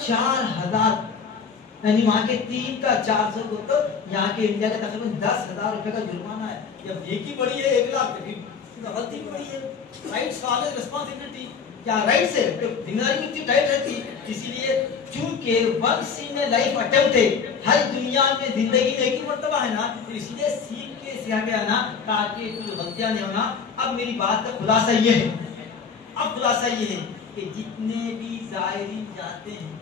4000 یعنی وہاں کے 3 کا 400 کو تو یہاں کے انڈیا کا تقریباً 10,000 روپے کا جرمانہ ہے. جب نیکی بڑی ہے 1 لاکھ پھر غلطی بڑی ہے. رائٹس والے رسپانسبلٹی کیا رائٹس ہے ذمہ داری اتنی ٹائٹ رہتی. اسی لیے چونکہ ونس ان لائف اٹمپٹ ہے, ہر دنیا میں زندگی میں ایک ہی مرتبہ ہے نا, تو اس لیے سیکھ کے سیکھا گیا نا تاکہ کوئی غلطیاں نہیں ہونا. اب میری بات کا خلاصہ یہ ہے, اب خلاصہ یہ ہے کہ جتنے بھی زائرین جاتے ہیں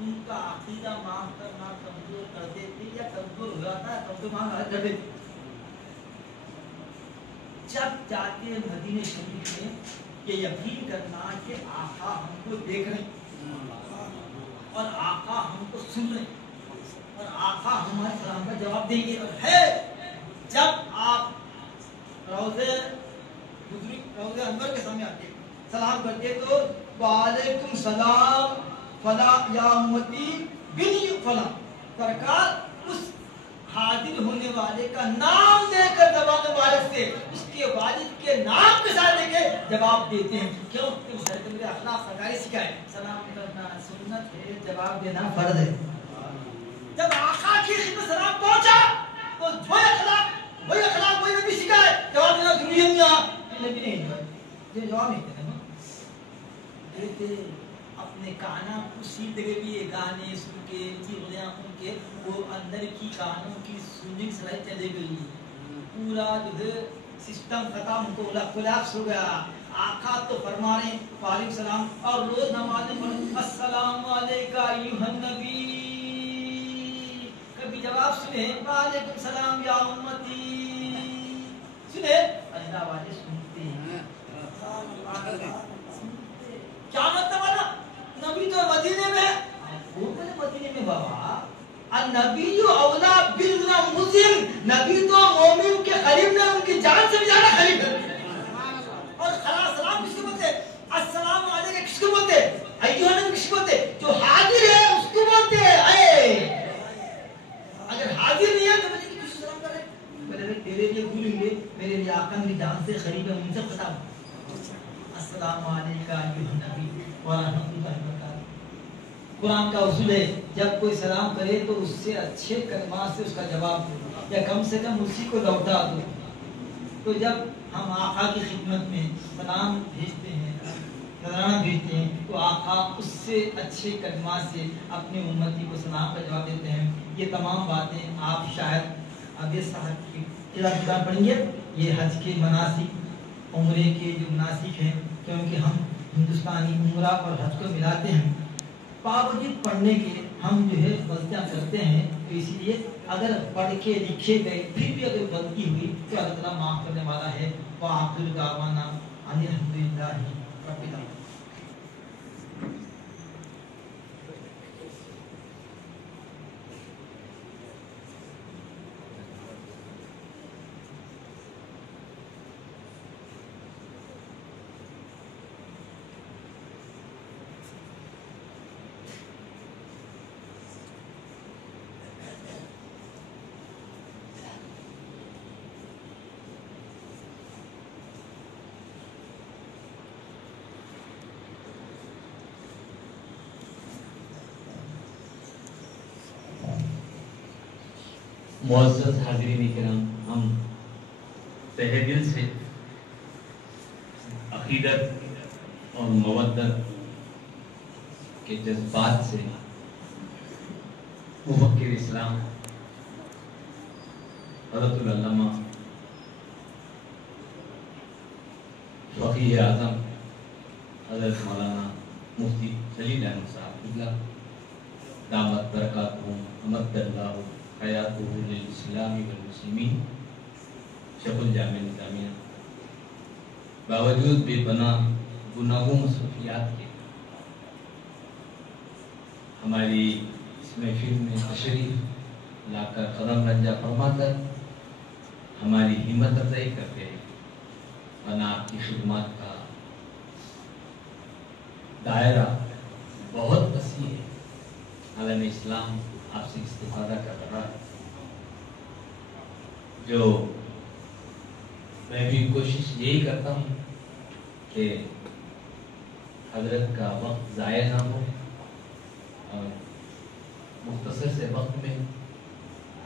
ان کا عقیدہ معاف کرنا کمزور کر دیتے یا کمزور ہو جاتا ہے, کمزور معاف کر دیتے. جب جاتے مدینہ شریف میں یہ یقین کرنا کہ آقا ہم کو دیکھ رہے ہیں اور آقا ہم کو سن رہے ہیں اور آقا ہمارے سلام کا جواب دیں گے. ہے جب آپ روضے انور کے سامنے آتے سلام کرتے تو وعلیکم السلام فلا یا امتی بن فلا, سرکار اس حاضر ہونے والے کا نام لے کر زبان مبارک سے اس کے والد کے نام کے ساتھ لے کے جواب دیتے ہیں. کیوں کہ میرے اخلاق سرکاری سکھائے سلام کرنا سنت ہے, جواب دینا فرض ہے. جب آقا کی خدمت سلام پہنچا تو وہی اخلاق وہی نبی سکھائے, جواب دینا ضروری ہے. نبی نہیں جو جواب نہیں دینا دیتے اپنے کانوں کو سیدھ دے بھی گانے سن کے چغلیاں سن کے وہ اندر کی کانوں کی سننے کی صلاحیت چلے گئی, پورا جو ہے سسٹم ختم ہو گیا, کولیپس ہو گیا. آقا تو فرما رہے ہیں وعلیکم السلام اور روز نماز میں السلام علیکہ ایھا النبی, کبھی جواب سنے وعلیکم السلام یا امتی, سنے اللہ والے سنتے ہیں. کیا مطلب ہے نا نبی تو مدینے میں, وہ پہلے مدینے میں بابا النبی اولا بالمسلم, نبی تو مومن کے قریب میں ان کی جان سے بھی زیادہ قریب ہے. اور سلام کس کو بولتے ہیں, السلام علیکم کس کو بولتے ہیں, ایھا النبی کس کو بولتے ہیں, جو حاضر ہے اس کو بولتے ہیں. اگر حاضر نہیں ہے تو مجھے کس کو سلام کر رہے ہیں, میرے تیرے لیے بھولیں گے, میرے لیے آقا میری جان سے قریب ہے, ان سے پتا السلام علیکم ایھا النبی ورحمۃ اللہ وبرکاتہ. قرآن کا اصول ہے جب کوئی سلام کرے تو اس سے اچھے کلمات سے اس کا جواب دو یا کم سے کم اسی کو لوٹا دو. تو جب ہم آقا کی خدمت میں سلام بھیجتے ہیں, نذرانہ بھیجتے ہیں, تو آقا اس سے اچھے کلمات سے اپنی امتی کو سلام کا جواب دیتے ہیں. یہ تمام باتیں آپ شاید اب یہ صاحب کی کتاب پڑھیں گے, یہ حج کے مناسک عمرے کے جو مناسک ہیں, کیونکہ ہم ہندوستانی عمرہ اور حج کو ملاتے ہیں. باوجود پڑھنے کے ہم جو ہے غلطیاں کرتے ہیں, تو اسی لیے اگر پڑھ کے لکھے گئے پھر بھی اگر غلطی ہوئی تو اللہ تعالیٰ معاف کرنے والا ہے. وآخر دعوانا ان الحمد للہ رب العالمین. معزز حاضرین کرام, ہم تہہ دل سے عقیدت اور مودت کے جذبات سے مفکر اسلام حضرت العلامہ فقیہ اعظم حضرت مولانا مفتی خلیل احمد صاحب دامت برکاتہم امد اللہ حیاتہ للاسلام والمسلمین شیخ الجامع نظامیہ, باوجود بے پناہ گناہوں مصروفیات کے ہماری اس محفل میں تشریف لا کر قدم رنجہ فرما کر ہماری ہمت افزائی کرتے ہیں. ورنہ آپ کی خدمات کا دائرہ بہت وسیع ہے, عالم اسلام آپ سے استفادہ کر رہا ہے. جو میں بھی کوشش یہی کرتا ہوں کہ حضرت کا وقت ضائع نہ ہو اور مختصر سے وقت میں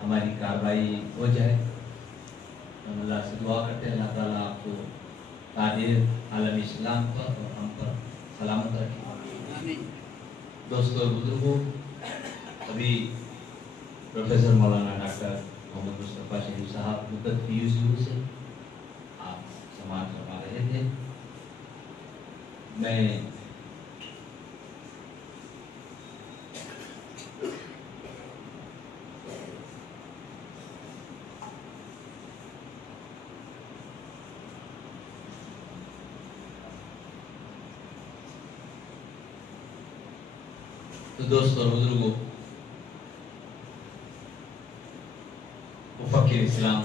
ہماری کارروائی ہو جائے. ہم اللہ سے دعا کرتے ہیں اللہ تعالیٰ آپ کو قادر عالم اسلام پر اور ہم پر سلامت رکھے. دوستوں اور بزرگوں، ابھی پروفیسر مولانا ڈاکٹر محمد مصطفیٰ شریف صاحب مدت PUCU سے آپ سماعت فرما رہے تھے. میں تو دوستوں اور بزرگوں، مفکر اسلام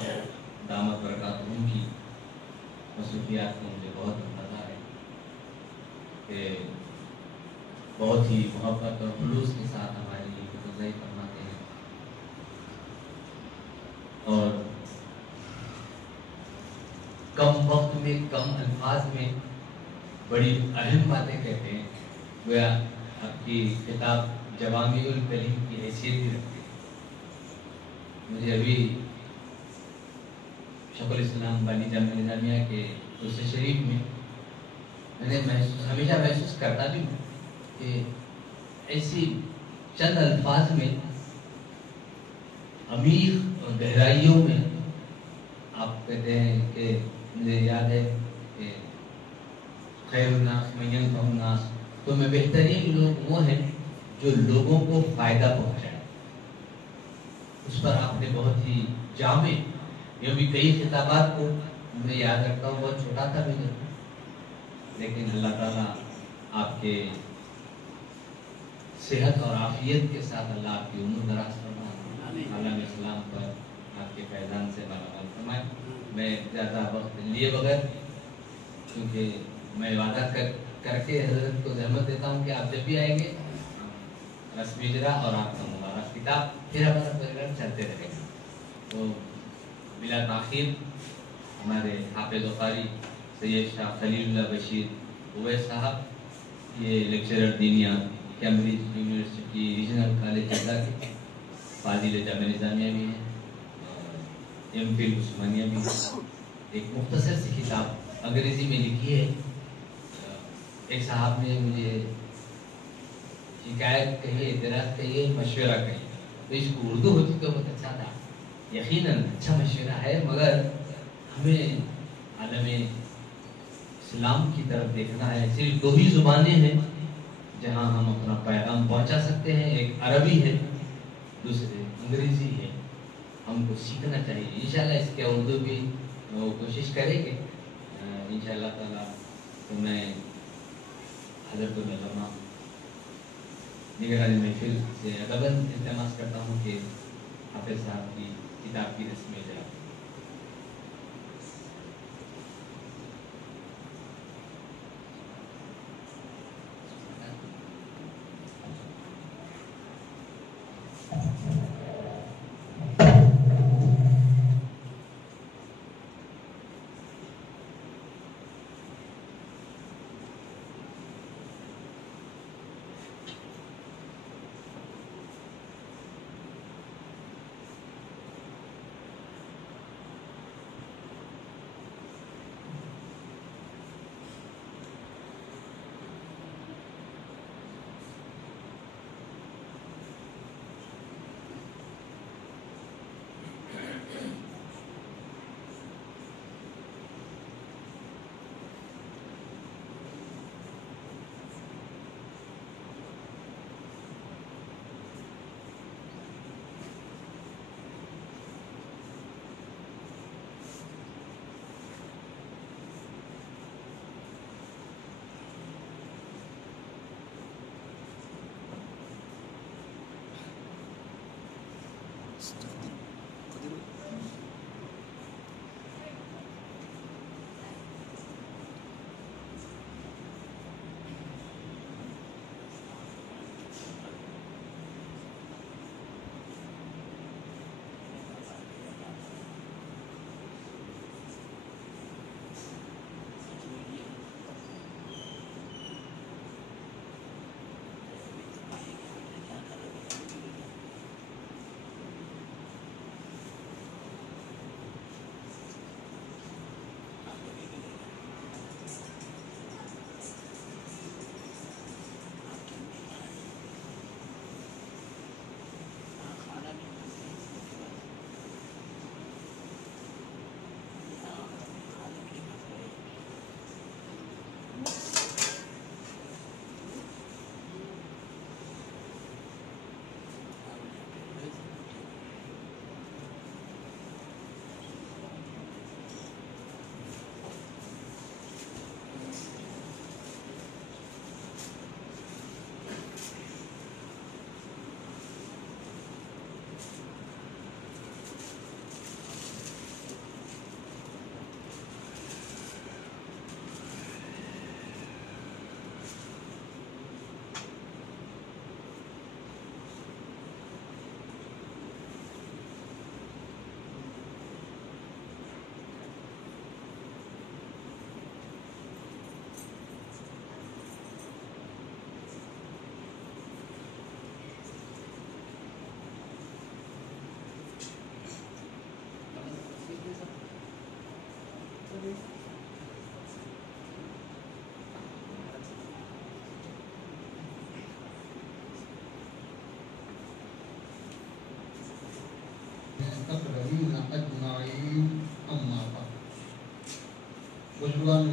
دامت برکاتہم کی مصروفیات کو مجھے بہت اندازہ ہے کہ بہت ہی محبت اور خلوص کے ساتھ ہماری لیے خطبہ فرماتے ہیں اور کم وقت میں کم الفاظ میں بڑی اہم باتیں کہتے ہیں. گویا آپ کی کتاب جوامع الکلم کی حیثیت بھی رکھتی ہے. مجھے ابھی شیخ الاسلام بانی جامعہ نظامیہ کے عرس شریف میں نے ہمیشہ محسوس کرتا بھی ہوں کہ ایسی چند الفاظ میں عمیق اور گہرائیوں میں آپ کہتے ہیں کہ مجھے یاد ہے کہ خیر الناس من ینفع الناس، تو میں بہترین لوگ وہ ہیں جو لوگوں کو فائدہ پہنچائے. اس پر آپ نے بہت ہی جامع، یہ بھی کئی خطابات کو میں یاد رکھتا ہوں، بہت چھوٹا تھا بھی نہیں، لیکن اللہ تعالیٰ آپ کے صحت اور عافیت کے ساتھ اللہ آپ کی عمر دراز فرمائے، عالم اسلام پر آپ کے فیضان سے مالا مال فرمائے. میں زیادہ وقت لیے بغیر، کیونکہ میں وعدہ کر کے حضرت کو زحمت دیتا ہوں کہ آپ جب بھی آئیں گے رسم اجرا اور آپ کا مبارک کتاب، پھر ہمارا پروگرام چلتے رہے گا. تو بلا تاخیر ہمارے حافظ و قاری سید شاہ خلیل اللہ بشیر اویس صاحب، یہ لیکچرر دینیات Cambridge University regional college Jeddah کے فاضل جامعہ نظامیہ بھی ہیں اور MPhil عثمانیہ بھی ہیں. ایک مختصر سی کتاب انگریزی میں لکھی ہے. ایک صاحب نے مجھے شکایت کہی، اعتراض کہی، مشورہ کہی، تو اس کو اردو ہوتی تو بہت اچھا تھا. یقیناً اچھا مشورہ ہے، مگر ہمیں عالم اسلام کی طرف دیکھنا ہے. صرف دو ہی زبانیں ہیں جہاں ہم اپنا پیغام پہنچا سکتے ہیں، ایک عربی ہے، دوسرے انگریزی ہے. ہم کو سیکھنا چاہیے. انشاءاللہ اس کے اردو بھی کوشش کریں گے انشاءاللہ تعالیٰ. تو میں حضرت العلماء نگرانی محفل سے ادباً التماس کرتا ہوں کہ حافظ صاحب کی کتاب کی رسم اجرا.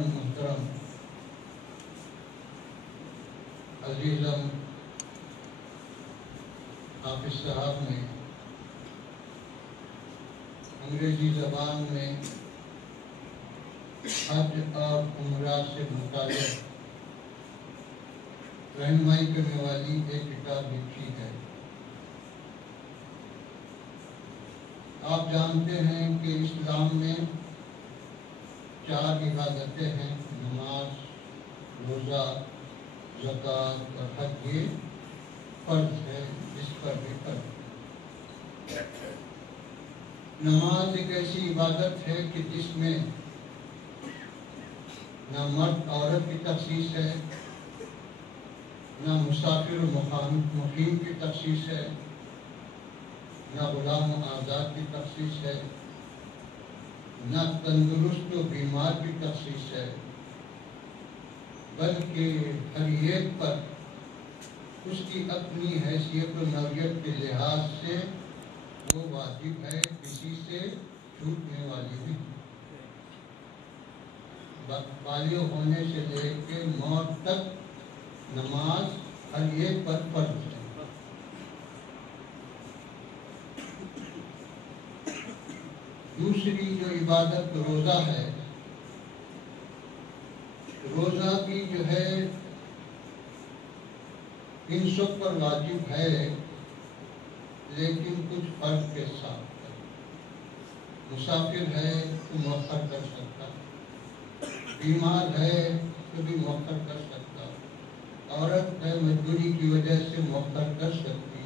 محترم عزیزم حافظ صاحب نے انگریزی زبان میں حج اور عمرہ سے متعلق رہنمائی کرنے والی ایک کتاب لکھی ہے۔ آپ جانتے ہیں کہ اسلام میں 4 عبادتیں ہیں، نماز، روزہ، زکوٰۃ اور حج۔ یہ فرض ہے، اس پر بھی فرض ہے۔ نماز ایک ایسی عبادت ہے کہ جس میں نہ مرد عورت کی تخصیص ہے، نہ مسافر و مقیم کی تخصیص ہے، نہ غلام و آزاد کی تخصیص ہے، نہ تندرست و بیمار کی تخصیص ہے، بلکہ ہر ایک پر اس کی اپنی حیثیت و نوعیت کے لحاظ سے وہ واجب ہے، کسی سے چھوٹنے والی نہیں۔ بالغ ہونے سے لے کے موت تک نماز ہر ایک پر فرض ہے۔ دوسری جو عبادت روزہ ہے، روزہ بھی جو ہے ان سب پر واجب ہے، لیکن کچھ فرق کے ساتھ ہے۔ مسافر ہے تو مؤخر کر سکتا، بیمار ہے تو بھی مؤخر کر سکتا، عورت ہے مجبوری کی وجہ سے مؤخر کر سکتی،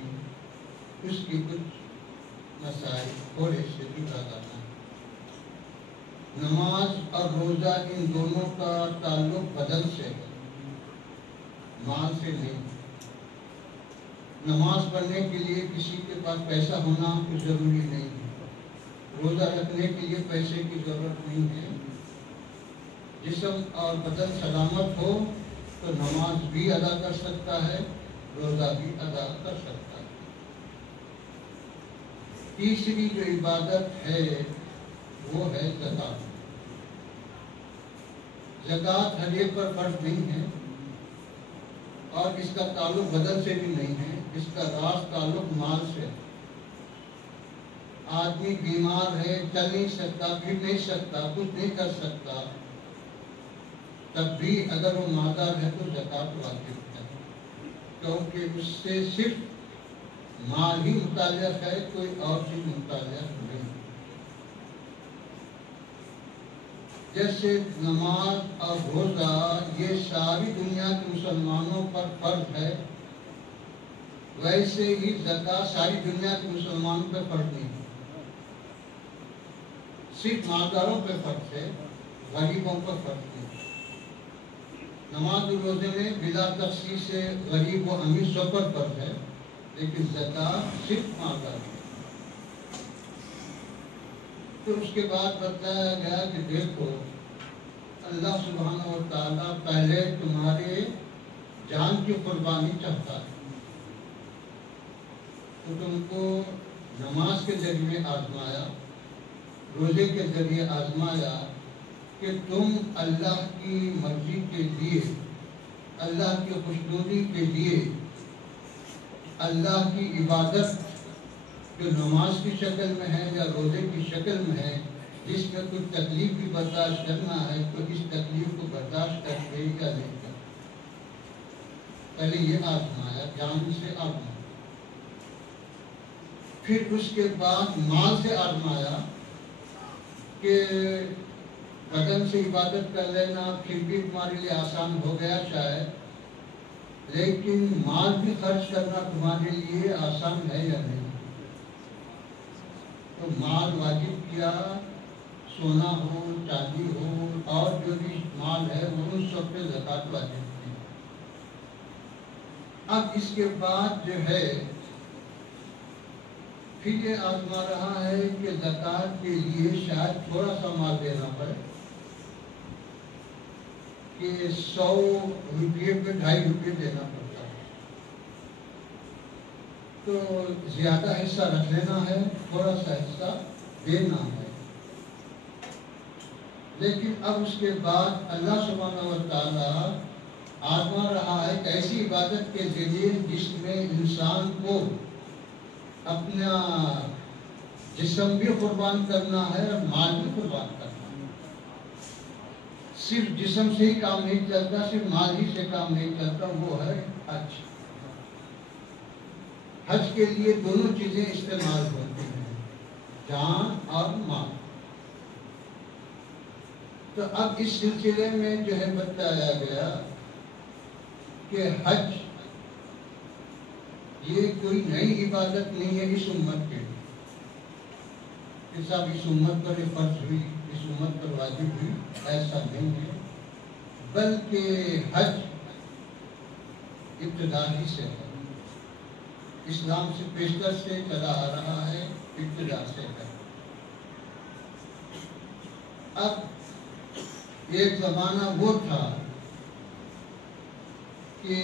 اس کی کچھ مسائل تھوڑے سے جدا جانا ہے۔ نماز اور روزہ ان دونوں کا تعلق بدن سے ہے، مال سے نہیں۔ نماز پڑھنے کے لیے کسی کے پاس پیسہ ہونا کچھ ضروری نہیں ہے، روزہ رکھنے کے لیے پیسے کی ضرورت نہیں ہے۔ جسم اور بدن سلامت ہو تو نماز بھی ادا کر سکتا ہے، روزہ بھی ادا کر سکتا ہے۔ تیسری جو عبادت ہے وہ ہے زکوٰۃ۔ زکوٰۃ ہر ایک پر فرض نہیں ہے، اور اس کا تعلق بدن سے بھی نہیں ہے، اس کا راز تعلق مال سے ہے۔ آدمی بیمار ہے، چل نہیں سکتا، پھر نہیں سکتا، کچھ نہیں کر سکتا، تب بھی اگر وہ مالدار ہے تو زکوٰۃ واجب ہے، کیونکہ اس سے صرف مال ہی متعلق ہے، کوئی اور چیز متعلق نہیں۔ جیسے نماز اور روزہ یہ ساری دنیا کے مسلمانوں پر فرض ہے، ویسے ہی زکوٰۃ ساری دنیا کے مسلمانوں پر فرض نہیں ہے، صرف مالداروں پہ فرض ہے، غریبوں پر فرض نہیں۔ نماز و روزے میں بلا تخصیص سے غریب و امیر سب پر فرض ہے، لیکن زکوٰۃ صرف مالدار ہے۔ تو اس کے بعد بتایا گیا کہ دیکھو اللہ سبحانہ و تعالیٰ پہلے تمہارے جان کی قربانی چاہتا ہے، تو تم کو نماز کے ذریعے آزمایا، روزے کے ذریعے آزمایا کہ تم اللہ کی مرضی کے لیے، اللہ کی خوشنودی کے لیے، اللہ کی عبادت جو نماز کی شکل میں ہے یا روزے کی شکل میں ہے، جس میں کچھ تکلیف بھی برداشت کرنا ہے، تو اس تکلیف کو برداشت کرتے یا نہیں کرتے۔ پہلے یہ آزمایا، جان سے آزمایا، پھر اس کے بعد مال سے آزمایا کہ بدن سے عبادت کر لینا پھر بھی تمہارے لیے آسان ہو گیا شاید، لیکن مال بھی خرچ کرنا تمہارے لیے آسان ہے یا نہیں۔ تو مال واجب کیا، سونا ہو، چاندی ہو، اور جو بھی مال ہے وہ ان سب پہ زکوٰۃ واجب کی۔ اب اس کے بعد جو ہے پھر یہ آزما رہا ہے کہ زکوٰۃ کے لیے شاید تھوڑا سا مال دینا پڑے، کہ 100 روپیے پہ 2.5 روپے دینا پڑتا ہے، تو زیادہ حصہ رکھ لینا ہے، تھوڑا سا حصہ دینا ہے۔ لیکن اب اس کے بعد اللہ سبحانہ و تعالیٰ آزما رہا ہے کہ ایسی عبادت کے ذریعے جس میں انسان کو اپنا جسم بھی قربان کرنا ہے اور مال بھی قربان کرنا ہے. صرف جسم سے ہی کام نہیں چلتا، صرف مال ہی سے کام نہیں چلتا، وہ ہے حج. حج کے لیے دونوں چیزیں استعمال ہوتی ہیں، جان اور مال. تو اب اس سلسلے میں جو ہے بتایا گیا کہ حج یہ کوئی نئی عبادت نہیں ہے اس امت کے لیے کہ صاحب اس امت پر فرض ہوئی، اس امت پر واجب ہوئی، ایسا نہیں ہے. بلکہ حج ابتدا ہی سے ہے، اسلام سے پیشتر سے چلا آ رہا ہے، ابتدا سے ہے. اب ایک زمانہ وہ تھا کہ